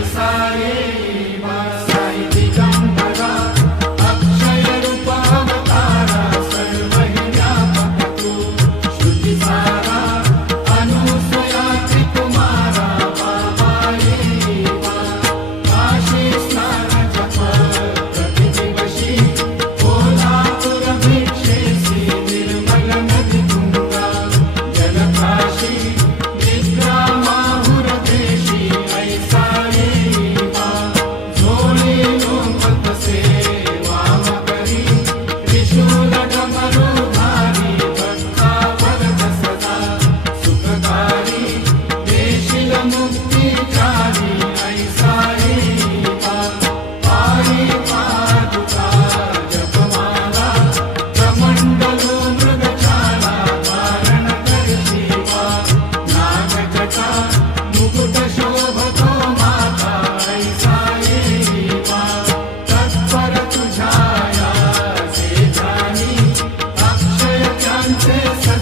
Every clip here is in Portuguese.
sarei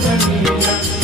Tanzania.